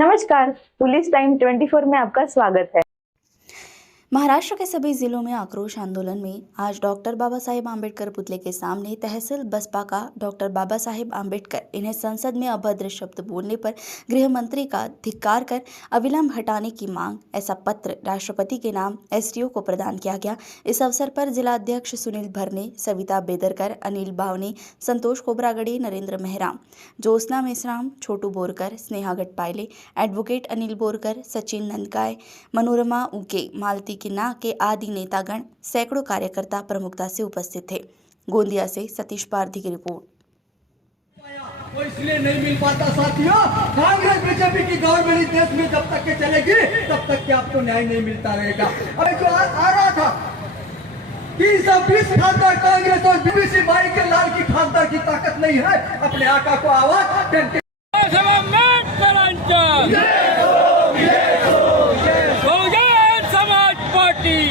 नमस्कार, police time 24 में आपका स्वागत है। महाराष्ट्र के सभी जिलों में आक्रोश आंदोलन में आज डॉक्टर बाबा साहेब आम्बेडकर पुतले के सामने तहसील बसपा का डॉक्टर बाबा साहेब आम्बेडकर इन्हें संसद में अभद्र शब्द बोलने पर गृह मंत्री का धिक्कार कर अविलंब हटाने की मांग, ऐसा पत्र राष्ट्रपति के नाम एसडीओ को प्रदान किया गया। इस अवसर पर जिलाध्यक्ष सुनील भरने, सविता बेदरकर, अनिल बावने, संतोष कोबरागड़े, नरेंद्र मेहराम, ज्योत्सना मेश्राम, छोटू बोरकर, स्नेहा गटपायले, एडवोकेट अनिल बोरकर, सचिन नंदकाय, मनोरमा उके, मालती किन्ना के आदि नेतागण, सैकड़ों कार्यकर्ता प्रमुखता से उपस्थित थे। गोंदिया से सतीश पारधी की रिपोर्ट। वो इसलिए नहीं मिल पाता साथियों, कांग्रेस बीजेपी की गवर्नमेंट देश में जब तक के चलेगी तब तक के आपको न्याय नहीं मिलता रहेगा। अरे जो आ रहा था 30-20 खासदार कांग्रेस और बीबीसी भाई के लाल की खासदार की ताकत नहीं है अपने आका को आवाज देने।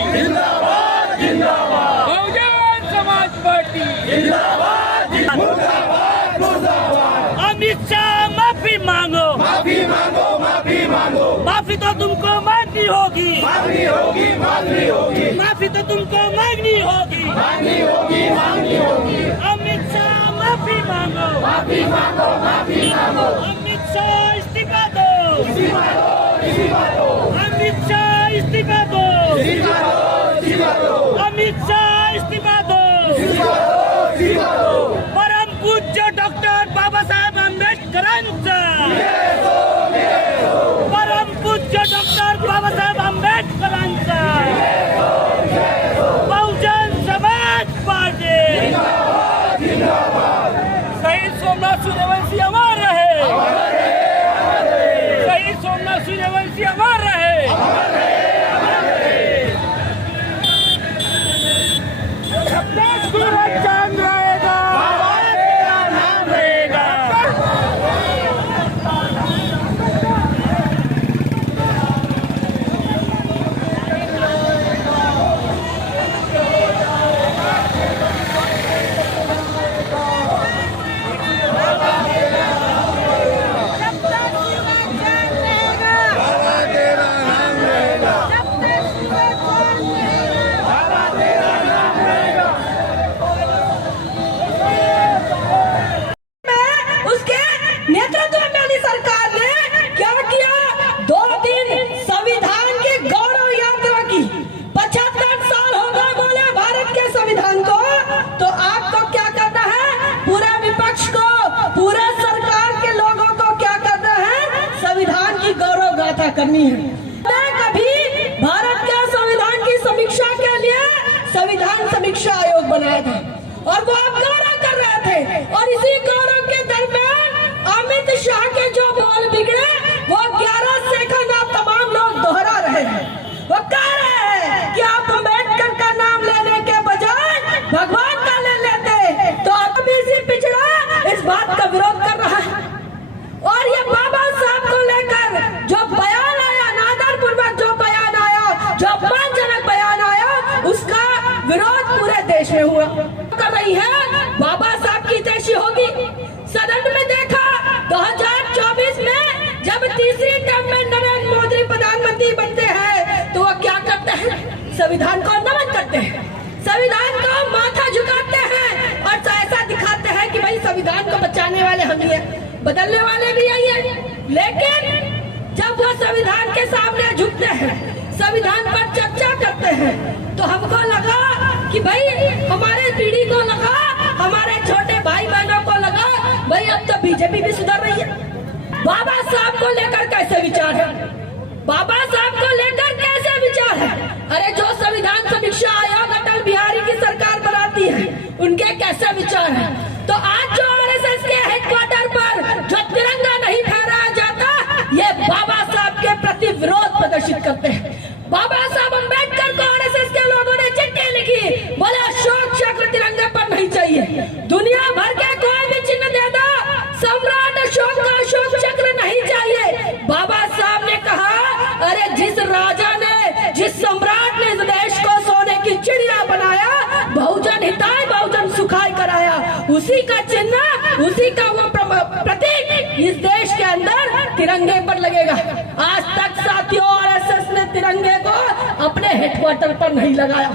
जिंदाबाद जिंदाबाद बहुजन समाज पार्टी जिंदाबाद मुर्दाबाद मुर्दाबाद। अमित शाह माफी मांगो माफी मांगो माफी मांगो। माफी तो तुमको मांगनी होगी मांगनी होगी मांगनी होगी। माफी तो तुमको मांगनी होगी मांगनी होगी मांगनी होगी। अमित शाह माफी मांगो माफी मांगो माफी मांगो। अमित शाह इस्तीफा दो इस्तीफा दो इस्तीफा दो। अमित शाह इस्तीफा दो इस्तीफा दो। अमित शाह इस्तीफा दो इस्तीफा दो। परम पूज्य डॉक्टर बाबा साहेब आंबेडकरांचा परम पूज्य डॉक्टर बाबा साहेब आंबेडकरांचा बहुजन समाज पार्टी शहीद सोमनाथ सूर्यवंशी अमर रहे, शहीद सोमनाथ सूर्यवंशी अमर रहे। करनी है। कभी भारत के संविधान की समीक्षा के लिए संविधान समीक्षा आयोग बनाया था और वो आप गौरव कर रहे थे और इसी गौरव के दरमियान अमित शाह के जो बोल बिगड़े वो 11 सेकंड आप तमाम लोग दोहरा रहे हैं। वो कह रहे हैं कि आप अम्बेडकर का नाम लेने के बजाय भगवान का ले लेते तो ओबीसी पिछड़ा इस बात का विरोध कर रहा है। और ये बाबा साहब को लेकर जो बयान आया, नादरपूर्वक जो बयान आया, जो अपमानजनक बयान आया, उसका विरोध पूरे देश में हुआ कर रही है। बाबा साहब की देशी होगी। सदन में देखा 2024 में जब तीसरी टर्म में नरेंद्र मोदी प्रधानमंत्री बनते हैं तो वो क्या करते हैं? संविधान को नमन करते हैं, संविधान को माथा झुकाते हैं और ऐसा दिखाते हैं कि भाई संविधान को बचाने वाले हम ही हैं, बदलने वाले भी यही है। लेकिन जब वो संविधान के सामने झुकते हैं, संविधान पर चर्चा करते हैं, तो हमको लगा कि भाई हमारे पीढ़ी को लगा, हमारे छोटे भाई बहनों को लगा भाई अब तो बीजेपी भी सुधर रही है। बाबा साहब को लेकर कैसे विचार है? बाबा साहब को लेकर कैसे विचार है? अरे जो संविधान समीक्षा आयोग अटल बिहारी की सरकार बनाती है उनके कैसे विचार है? तो आज जो आरएसएस के हेडक्वार्टर पर जो तिरंगा नहीं फहराया जाता, ये बाबा साहब के प्रति विरोध प्रदर्शित करते हैं। बाबा साहब अम्बेडकर को आरएसएस हेडक्वार्टर पर नहीं लगाया।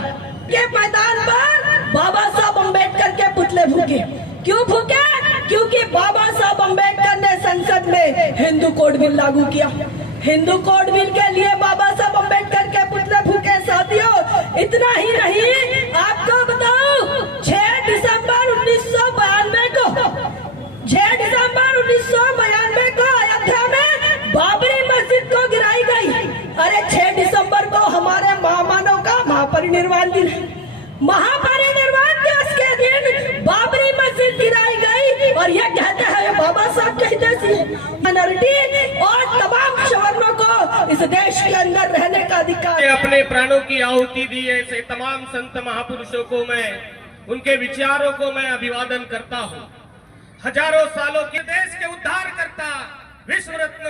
के मैदान पर बाबा साहब अम्बेडकर के पुतले फूके। क्यों फूके? क्योंकि बाबा साहब अम्बेडकर ने संसद में हिंदू कोड बिल लागू किया। हिंदू कोड बिल के लिए बाबा साहब अम्बेडकर के पुतले फूके। साथियों, इतना ही नहीं, आपको बताऊं 6 दिसंबर 1992 को 6 दिसंबर 1992 को अयोध्या में बाबरी मस्जिद को गिराई गई। अरे 6 दिसंबर को हमारे महामानव का महापरिनिर्वाण दिन है। महापरिनिर्वाण दिवस के दिन बाबरी मस्जिद गिराई गई और ये कहते हैं बाबा साहब के हितैषी माइनॉरिटी और तमाम सवर्णों को इस देश के अंदर रहने का अधिकार। अपने प्राणों की आहुति दी ऐसे तमाम संत महापुरुषों को मैं, उनके विचारों को मैं अभिवादन करता हूँ। हजारों सालों के देश के उद्धार करता विश्व रत्न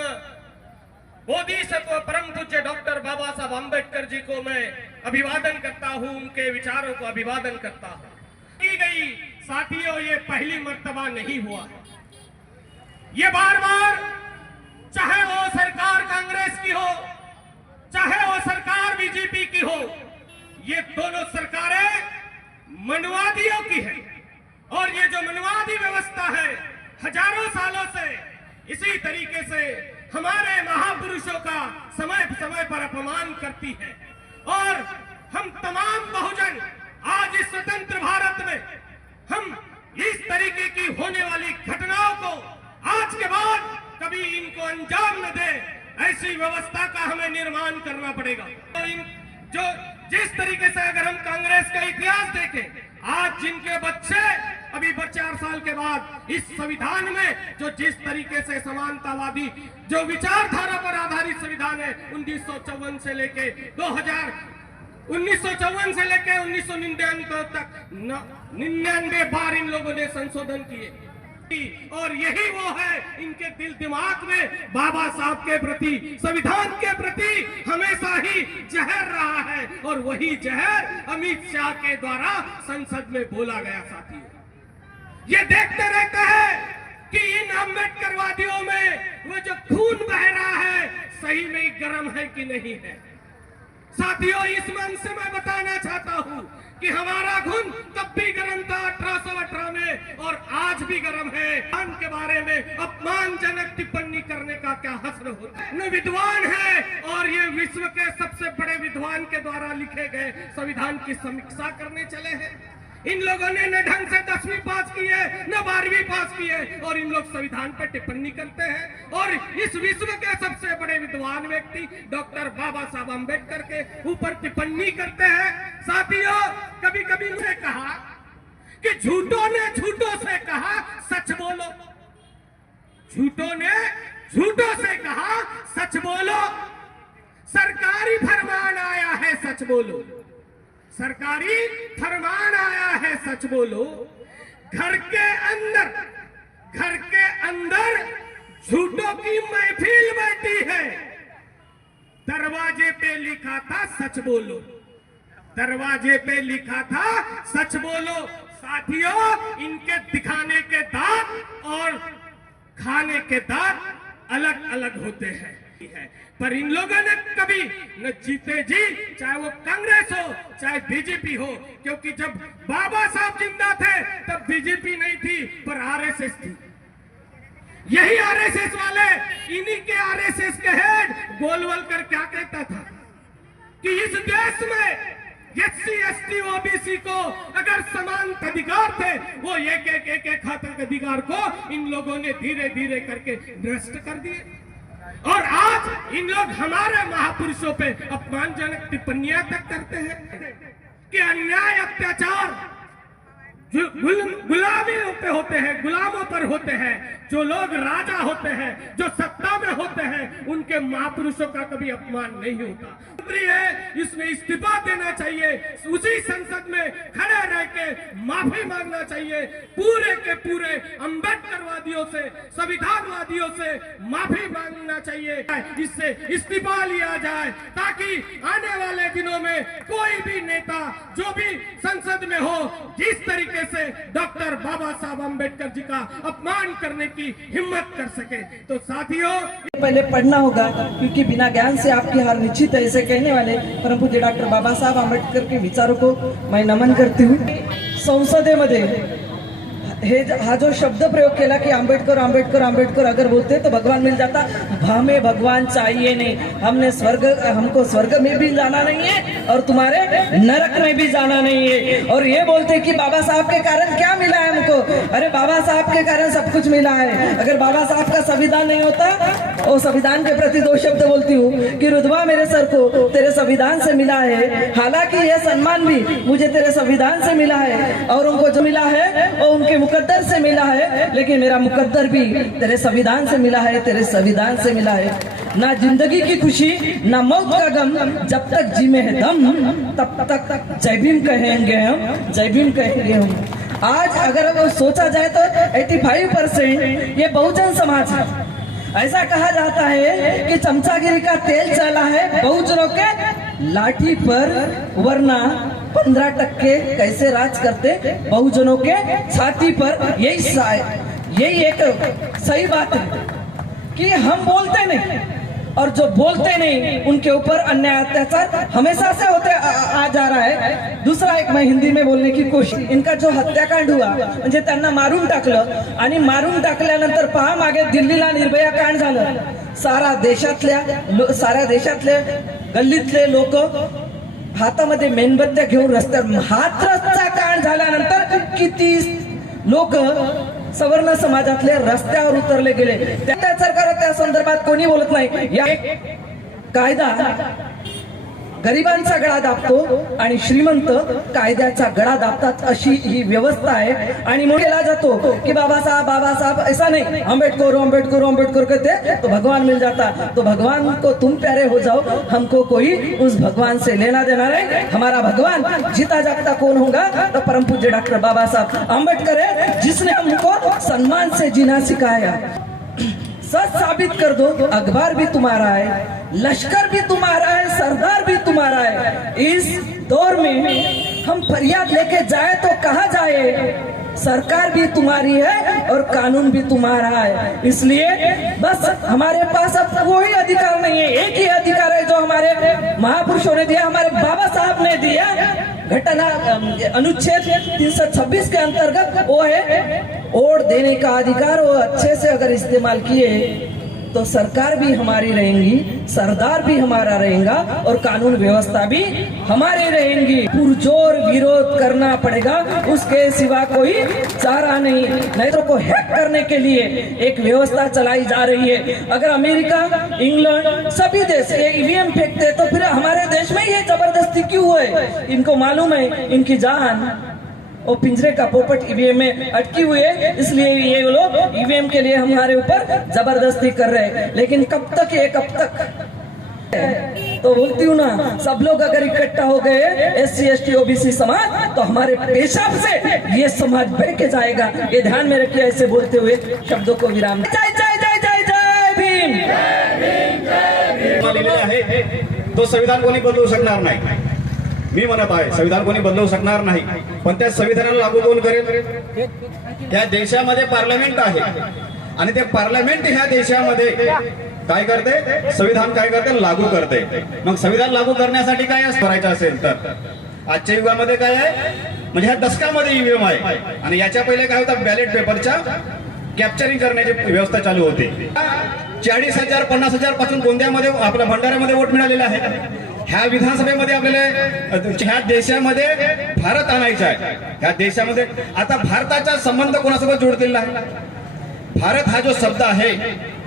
बोधिसत्व परम पूज्य डॉक्टर बाबा साहब अम्बेडकर जी को मैं अभिवादन करता हूँ, उनके विचारों को अभिवादन करता हूँ। की गई साथियों, ये पहली मर्तबा नहीं हुआ। ये बार बार, चाहे वो सरकार कांग्रेस की हो, चाहे वो सरकार बीजेपी की हो, ये दोनों सरकारें मनवादियों की है। और ये जो मनवादी व्यवस्था है हजारों सालों से इसी तरीके से हमारे महापुरुषों का समय समय पर अपमान करती है। और हम तमाम बहुजन आज इस स्वतंत्र भारत में हम इस तरीके की होने वाली घटनाओं को आज के बाद कभी इनको अंजाम न दे, ऐसी व्यवस्था का हमें निर्माण करना पड़ेगा। तो जो जिस तरीके से अगर हम कांग्रेस का इतिहास देखें, आज जिनके बच्चे अभी 4 साल के बाद इस संविधान में जो जिस तरीके से समानतावादी जो विचारधारा पर आधारित संविधान है 1954 से लेके 1954 से लेके 1999 तक 99 बार इन लोगों ने संशोधन किए। और यही वो है, इनके दिल दिमाग में बाबा साहब के प्रति, संविधान के प्रति हमेशा ही जहर रहा है। और वही जहर अमित शाह के द्वारा संसद में बोला गया। साथियों, ये देखते रहते हैं कि इन अम्बेडकरवादियों में वो जो खून बह रहा है सही में गर्म है कि नहीं है। साथियों, इस मंच से मैं बताना चाहता हूं कि हमारा खून तब भी गर्म था 1818 में और आज भी गर्म है। संविधान के बारे में अपमानजनक टिप्पणी करने का क्या हश्र होता है। न विद्वान है और ये विश्व के सबसे बड़े विद्वान के द्वारा लिखे गए संविधान की समीक्षा करने चले हैं। इन लोगों ने न ढंग से 10वीं पास की है न 12वीं पास की है और इन लोग संविधान पर टिप्पणी करते हैं। और इस विश्व के सबसे बड़े विद्वान व्यक्ति डॉक्टर बाबा साहब अम्बेडकर के ऊपर टिप्पणी करते हैं। साथियों, कभी कभी मुझे कहा कि झूठों ने झूठों से कहा सच बोलो, झूठों ने झूठों से कहा सच बोलो। सरकारी फरमान आया है सच बोलो, सरकारी फरमान आया है सच बोलो। घर के अंदर झूठों की महफिल बैठी है। दरवाजे पे लिखा था सच बोलो, दरवाजे पे लिखा था सच बोलो। साथियों, इनके दिखाने के दांत और खाने के दांत अलग अलग होते हैं। पर इन लोगों ने कभी न जीते जी, चाहे वो कांग्रेस हो चाहे बीजेपी हो, क्योंकि जब बाबा साहब जिंदा थे तब बीजेपी नहीं थी पर आरएसएस थी। यही आरएसएस वाले, इन्हीं के आरएसएस के हेड गोलवलकर क्या कहता था कि इस देश में एससी एसटी ओबीसी को अगर समान अधिकार थे, वो एक खातर अधिकार को इन लोगों ने धीरे धीरे करके नष्ट कर दिए। और आज इन लोग हमारे महापुरुषों पे अपमानजनक टिप्पणियां तक करते हैं कि अन्याय अत्याचार गुलामियों पे होते हैं, गुलामों पर होते हैं। जो लोग राजा होते हैं, जो सत्ता में होते हैं, उनके महापुरुषों का कभी अपमान नहीं होता। मंत्री है, इसमें इस्तीफा देना चाहिए, उसी संसद में खड़े रह के माफी मांगना चाहिए। पूरे के पूरे अम्बेडकरवादियों से, संविधानवादियों से माफी मांगना चाहिए। इससे इस्तीफा लिया जाए ताकि आने वाले दिनों में कोई भी नेता जो भी संसद में हो, जिस तरीके से डॉक्टर बाबा साहब अम्बेडकर जी का अपमान करने की हिम्मत कर सके। तो साथियों, पहले पढ़ना होगा, क्योंकि बिना ज्ञान से आपकी हार निश्चित है, ऐसे कहने वाले परम पूज्य डॉक्टर बाबा साहब आंबेडकर के विचारों को मैं नमन करती हूँ। संसदेमध्ये हा जो शब्द प्रयोग केला कि आंबेडकर आंबेडकर आंबेडकर अगर बोलते तो भगवान मिल जाता, हमें भगवान चाहिए नहीं, हमको स्वर्ग में भी जाना नहीं है और तुम्हारे नरक में भी जाना नहीं है। और ये बोलते कि बाबा साहब के कारण क्या मिला है हमको, अरे बाबा साहब के कारण सब कुछ मिला है। अगर बाबा साहब का संविधान नहीं होता, और संविधान के प्रति दो शब्द बोलती हूँ कि रुतबा मेरे सर को तेरे संविधान से मिला है, हालांकि यह सम्मान भी मुझे तेरे संविधान से मिला है और उनको जो मिला है वो उनके मुकद्दर से मिला है, लेकिन मेरा मुकद्दर भी तेरे संविधान से मिला है, तेरे संविधान से मिला है। ना जिंदगी की खुशी ना मौत का गम, जब तक जी में है दम तब तक जय भीम कहेंगे हम, जय भीम कहेंगे हम। आज अगर वो सोचा जाए तो 85% ये बहुजन समाज है। ऐसा कहा जाता है कि चमचागिरी का तेल चला है बहुजनों के लाठी पर, वरना 15% कैसे राज करते बहुजनों के छाती पर। यही एक सही बात है कि हम बोलते नहीं, और जो बोलते नहीं उनके ऊपर अन्याय अत्याचार हमेशा से होते आ जा रहा है। दूसरा एक मैं हिंदी में बोलने की कोशिश, इनका जो हत्याकांड हुआ म्हणजे त्यांना मारून टाकलं आणि मारून टाकल्यानंतर पहा मागे दिल्लीला निर्भया कांड झालं, साऱ्या देशातले गल्लीतले लोक हातामध्ये मेणबत्त्या घेऊन रस्त्यावर, हाथरसचा कांड झाल्यानंतर किती लोक सवर्ण समाजातले रस्त्यावर उतरले गेले। त्या सरकार त्या संदर्भात कोणी बोलत नाही। या कायदा गरिबांचा गळा दाबतो आणि श्रीमंत कायद्याचा गळा दाबतात, अशी ही व्यवस्था आहे। आणि केला जातो कि बाबा साहब ऐसा नहीं, अम्बेडकर अम्बेडकर अम्बेडकर कहते तो भगवान मिल जाता। तो भगवान को तुम प्यारे हो जाओ, हमको कोई उस भगवान से लेना देना नहीं। हमारा भगवान जीता जागता कौन होगा तो परम पूज्य डॉक्टर बाबा साहब अम्बेडकर है, जिसने हमको सम्मान से जीना सिखाया। सच साबित कर दो, अखबार भी तुम्हारा है, लश्कर भी तुम्हारा है, सरदार भी तुम्हारा है। इस दौर में हम फरियाद लेके जाए तो कहाँ जाए, सरकार भी तुम्हारी है और कानून भी तुम्हारा है। इसलिए बस हमारे पास अब कोई अधिकार नहीं है, एक ही अधिकार है जो हमारे महापुरुषों ने दिया, हमारे बाबा साहब ने दिया। घटना अनुच्छेद 326 के अंतर्गत वो है वोट देने का अधिकार। वो अच्छे से अगर इस्तेमाल किए तो सरकार भी हमारी रहेंगी, सरदार भी हमारा रहेगा और कानून व्यवस्था भी हमारी रहेंगी। पुरजोर विरोध करना पड़ेगा, उसके सिवा कोई चारा नहीं तो को हैक करने के लिए एक व्यवस्था चलाई जा रही है। अगर अमेरिका, इंग्लैंड सभी देश ये ईवीएम फेंकते तो फिर हमारे देश में ये जबरदस्ती क्यों है? इनको मालूम है इनकी जान और पिंजरे का पोपट ईवीएम में अटकी हुई है, इसलिए ये लोग ईवीएम के लिए हमारे ऊपर जबरदस्ती कर रहे हैं। लेकिन कब तक तो बोलती हूँ ना, सब लोग अगर इकट्ठा हो गए SC ST OBC समाज तो हमारे पेशाब से ये समाज बढ़ के जाएगा। ये ध्यान में रखिए। ऐसे बोलते हुए शब्दों को विराम। जय जय जय जय जय भीम। आहे तो संविधान कोणी बदलू शकणार नाही। मी म्हणत आहे संविधान कोणी बदलू शकणार नाही, पण त्या संविधानाला लागू कोण करेल? त्या देशामध्ये पार्लमेंट आहे आणि ते पार्लमेंट ह्या देशामध्ये काय करते, संविधान काय करते, लागू करते। मग संविधान लागू करण्यासाठी काय करायचं असेल तर आजच्या युगामध्ये काय आहे, म्हणजे ह्या दशकामध्ये ईव्हीएम आहे आणि याच्या पहिले काय होतं, बॅलेट पेपरच्या कॅप्चरिंग करण्याची व्यवस्था चालू होती। 40,000 50,000 पासून गोंदियामध्ये आपल्या भंडाऱ्यामध्ये वोट मिळालेले आहे। ह्या विधानसभेमध्ये आपल्याला ह्या देशामध्ये भारत आणायचा आहे। ह्या देशामध्ये आता भारताचा संबंध कोणासोबत जोडलेला आहे? भारत हा जो शब्द आहे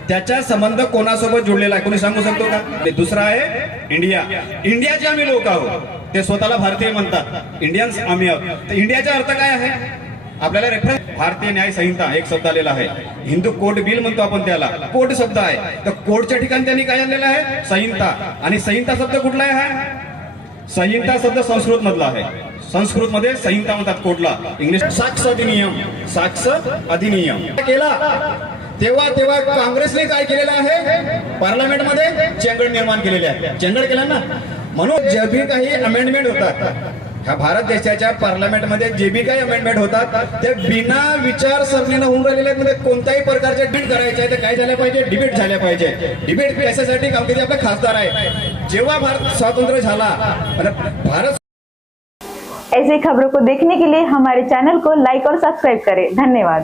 त्याचा संबंध कोणासोबत जोडलेला आहे, कोणी सांगू शकतो का? दुसरा आहे इंडिया। इंडियाचे आम्ही लोक आहोत, ते स्वतःला भारतीय म्हणतात, इंडियन्स आम्ही आहोत। तर इंडियाचा अर्थ काय आहे? आपल्याला रेफरन्स भारतीय न्याय संहिता एक शब्द आलेला आहे, हिंदू कोड बिल म्हणतो आपण त्याला, कोड शब्द आहे। तर कोडच्या ठिकाणी त्यांनी काय आणलेलं आहे, संहिता। आणि संहिता शब्द कुठला आहे? संहिता शब्द संस्कृत मधला आहे। संस्कृत मध्ये संहिता म्हणतात कोडला, इंग्लिश साक्ष अधिनियम, साक्ष अधिनियम केला तेव्हा काँग्रेसने काय केलेलं आहे, पार्लमेंट मध्ये चेंगड निर्माण केलेले आहे। चेंगड केलं ना, म्हणून जे भी काही अमेंडमेंट होतात ह्या भारत देशाच्या पार्लमेंटमध्ये जे बी काही अमेंडमेंट होतात ते बिना विचारसरणीनं होऊन राहिलेले आहेत. म्हणजे कोणत्याही प्रकारचे डिबेट करायचे आहे तर काय झालं पाहिजे, डिबेट झाल्या पाहिजे. डिबेट कशासाठी, काम की आपले खासदार आहे. जेव्हा भारत स्वातंत्र्य झाला आणि भारत ऐसी खबरों को देखने के लिए हमारे चैनल को लाइक और सब्सक्राइब करें। धन्यवाद।